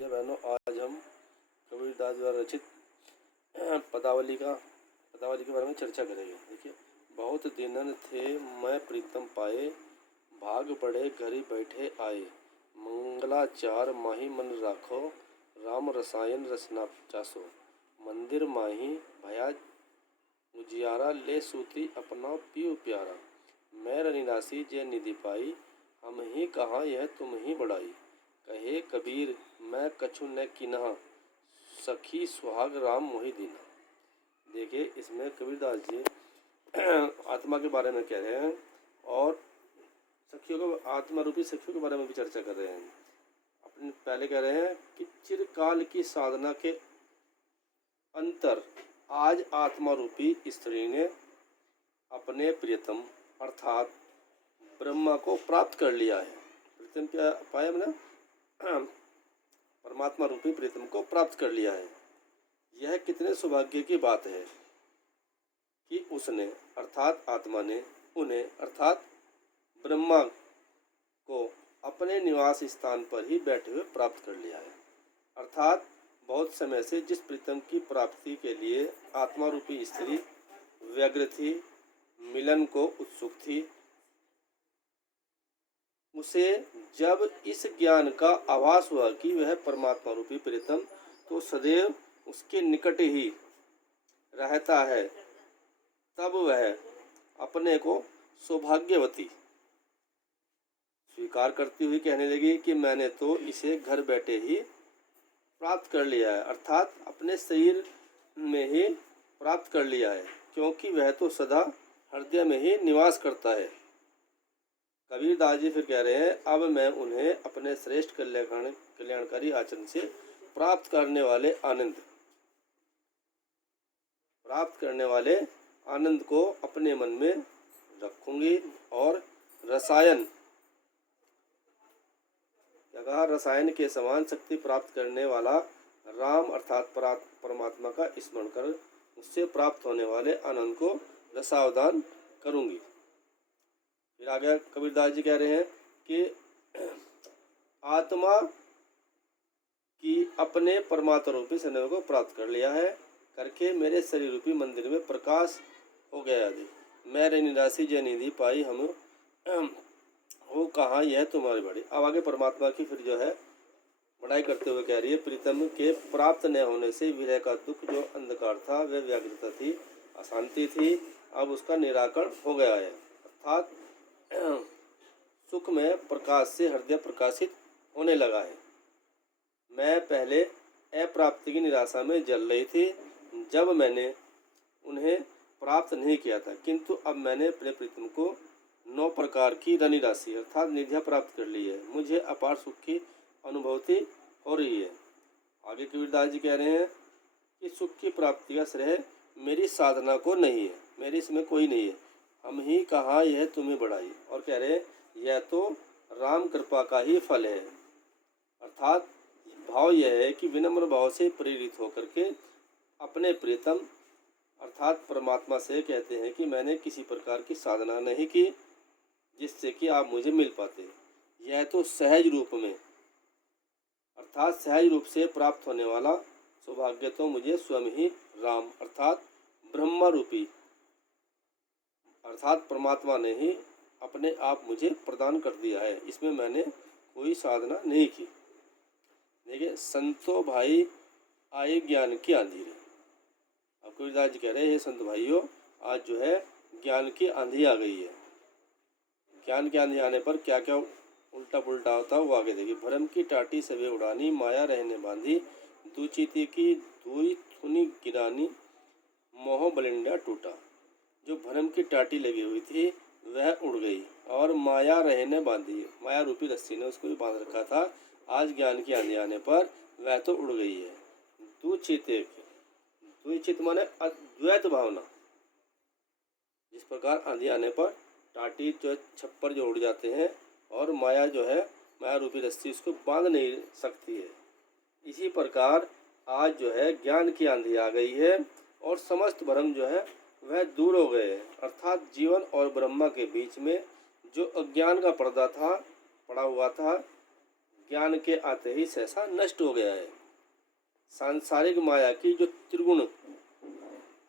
भैया बहनों, आज हम कबीरदास द्वारा रचित पदावली के बारे में चर्चा करेंगे। देखिए, बहुत दिनन थे मैं प्रीतम पाए, भाग बड़े घरी बैठे आए। मंगलाचार माही मन राखो, राम रसायन रसना चासो। मंदिर माही भया उजियारा, ले सूती अपना पियो प्यारा। मैं रनिरासी जे निधि पाई, हम ही कहाँ यह तुम ही बढ़ाई। कहे कबीर मैं कछु न किन्हा, सखी सुहाग राम मोहि दीन्हा। देखिए, इसमें कबीरदास जी आत्मा के बारे में कह रहे हैं और सखियों को, आत्मा रूपी सखियों के बारे में भी चर्चा कर रहे हैं। अपने पहले कह रहे हैं कि चिरकाल की साधना के अंतर आज आत्मा रूपी स्त्री ने अपने प्रियतम अर्थात ब्रह्मा को प्राप्त कर लिया है। प्रीतम क्या पाया ना, परमात्मा रूपी प्रीतम को प्राप्त कर लिया है। यह कितने सौभाग्य की बात है कि उसने अर्थात आत्मा ने उन्हें अर्थात ब्रह्मा को अपने निवास स्थान पर ही बैठे हुए प्राप्त कर लिया है। अर्थात बहुत समय से जिस प्रीतम की प्राप्ति के लिए आत्मा रूपी स्त्री व्यग्र थी, मिलन को उत्सुक थी, उसे जब इस ज्ञान का आभास हुआ कि वह परमात्मा रूपी प्रीतम तो सदैव उसके निकट ही रहता है, तब वह अपने को सौभाग्यवती स्वीकार करती हुई कहने लगी कि मैंने तो इसे घर बैठे ही प्राप्त कर लिया है, अर्थात अपने शरीर में ही प्राप्त कर लिया है, क्योंकि वह तो सदा हृदय में ही निवास करता है। कबीरदास जी फिर कह रहे हैं, अब मैं उन्हें अपने श्रेष्ठ कल्याणकारी आचरण से प्राप्त करने वाले आनंद को अपने मन में रखूंगी और रसायन के समान शक्ति प्राप्त करने वाला राम अर्थात परमात्मा का स्मरण कर उससे प्राप्त होने वाले आनंद को रसावदान करूंगी। फिर आगे कबीरदास जी कह रहे हैं कि आत्मा की अपने परमात्मा रूपी सन्निधि को प्राप्त कर लिया है, करके मेरे शरीर रूपी मंदिर में प्रकाश हो गया है। मैं रनिरासी जय निधि पाई, हम हो कहाँ यह तुम्हारी बड़ी। अब आगे परमात्मा की फिर जो है बड़ाई करते हुए कह रही है, प्रीतम के प्राप्त न होने से विरह का दुख जो अंधकार था, वह व्याग्रता थी, अशांति थी, अब उसका निराकरण हो गया है। अर्थात सुख में प्रकाश से हृदय प्रकाशित होने लगा है। मैं पहले अप्राप्ति की निराशा में जल रही थी जब मैंने उन्हें प्राप्त नहीं किया था, किंतु अब मैंने अपने प्रीतम को 9 प्रकार की रनिराशि अर्थात निधियाँ प्राप्त कर ली है। मुझे अपार सुख की अनुभूति हो रही है। आगे कबीरदास जी कह रहे हैं कि सुख की प्राप्ति का श्रेय मेरी साधना को नहीं है, मेरी इसमें कोई नहीं है, हम ही कहाँ यह तुम्हें बढ़ाई। और कह रहे हैं यह तो राम कृपा का ही फल है। अर्थात भाव यह है कि विनम्र भाव से प्रेरित होकर के अपने प्रीतम अर्थात परमात्मा से कहते हैं कि मैंने किसी प्रकार की साधना नहीं की जिससे कि आप मुझे मिल पाते। यह तो सहज रूप में अर्थात सहज रूप से प्राप्त होने वाला सौभाग्य तो मुझे स्वयं ही राम अर्थात ब्रह्मा रूपी अर्थात परमात्मा ने ही अपने आप मुझे प्रदान कर दिया है, इसमें मैंने कोई साधना नहीं की। देखिए, संतो भाई आए ज्ञान की आंधी। अब कबीरदास जी कह रहे हैं, संत भाइयों, आज जो है ज्ञान की आंधी आ गई है। ज्ञान की आंधी आने पर क्या क्या उल्टा पुल्टा होता है वो आगे देखिए। भरम की टाटी सवे उड़ानी, माया रहने बांधी, दुचिती की धुई थुनी गिरानी, मोह बलिंडा टूटा। जो भरम की टाटी लगी हुई थी वह उड़ गई और माया रहने बांधी, माया रूपी रस्सी ने उसको भी बांध रखा था। आज ज्ञान की आंधी आने पर वह तो उड़ गई है। द्विचित माने अद्वैत भावना। जिस प्रकार आंधी आने पर टाटी जो छप्पर जो उड़ जाते हैं और माया जो है माया रूपी रस्सी उसको बांध नहीं सकती है, इसी प्रकार आज जो है ज्ञान की आंधी आ गई है और समस्त भ्रम जो है वह दूर हो गए हैं। अर्थात जीवन और ब्रह्मा के बीच में जो अज्ञान का पर्दा था पड़ा हुआ था, ज्ञान के आते ही सहसा नष्ट हो गया है। सांसारिक माया की जो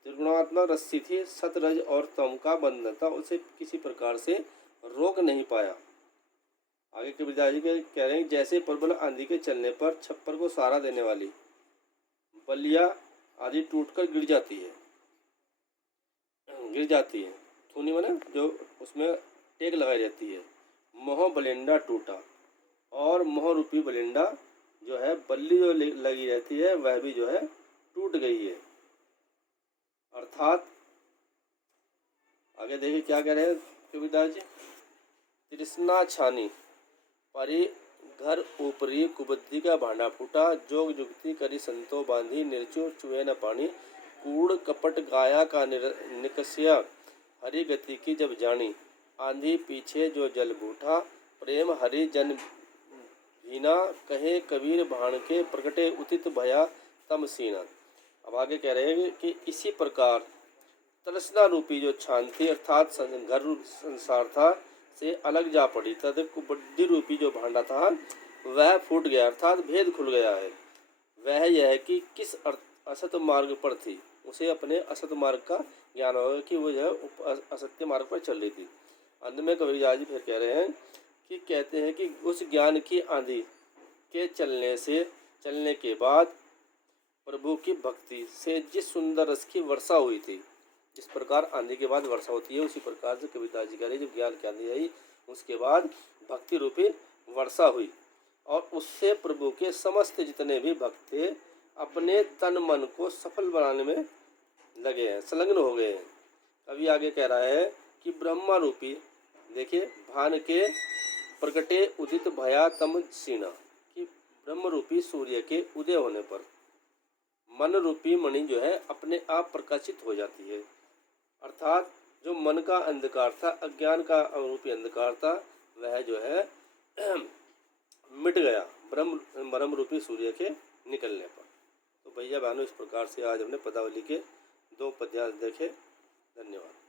त्रिगुणात्मक रस्सी थी, सत रज और तम का बंधन था, उसे किसी प्रकार से रोक नहीं पाया। आगे कबीरदास जी कह रहे हैं, जैसे प्रबल आंधी के चलने पर छप्पर को सहारा देने वाली बल्लियां आदि टूटकर गिर जाती है। थूनी माने जो उसमें टेक लगाई जाती है। मोह बलिंडा टूटा, और मोह रूपी बलिंडा जो है, बल्ली जो लगी रहती है, वह भी जो है टूट गई है। अर्थात आगे देखिए क्या कह रहे हैं कबीरदास जी, तृष्णा छानी परी घर ऊपरी कुबुद्धि का भांडा फूटा, जोग जुगती करी संतो बांधी, निर्चो चुए न पानी, कूड़ कपट गाया का निकसिया, हरि गति की जब जानी, आंधी पीछे जो जल बूठा, प्रेम हरि जन भीना, कहे कबीर भाण के प्रकटे उतित भया तम सीना। अब आगे कह रहे हैं कि इसी प्रकार तलसना रूपी जो छान थी, अर्थात घर रूप संसार था, से अलग जा पड़ी, तद कुबड्डी रूपी जो भांडा था वह फूट गया, अर्थात भेद खुल गया है। वह यह कि किस असत मार्ग पर थी, उसे अपने असत मार्ग का ज्ञान होगा कि वो जो असत्य मार्ग पर चल रही थी। अंत में कबीरदास जी फिर कह रहे हैं कि कहते हैं कि उस ज्ञान की आंधी के चलने के बाद प्रभु की भक्ति से जिस सुंदर रस की वर्षा हुई थी, जिस प्रकार आंधी के बाद वर्षा होती है, उसी प्रकार से कबीरदास जी कह रहे हैं, जो ज्ञान की आंधी आई उसके बाद भक्ति रूपी वर्षा हुई, और उससे प्रभु के समस्त जितने भी भक्त थे अपने तन मन को सफल बनाने में लगे हैं, संलग्न हो गए हैं। अभी आगे कह रहा है कि ब्रह्मा रूपी, देखिए, भान के प्रकटे उदित भया तम सीना, कि ब्रह्म रूपी सूर्य के उदय होने पर मन रूपी मणि जो है अपने आप प्रकाशित हो जाती है। अर्थात जो मन का अंधकार था, अज्ञान का रूपी अंधकार था, वह जो है मिट गया ब्रह्म रूपी सूर्य के निकलने पर। तो भैया बहनों, इस प्रकार से आज हमने पदावली के 2 पद्यांश देखे। धन्यवाद।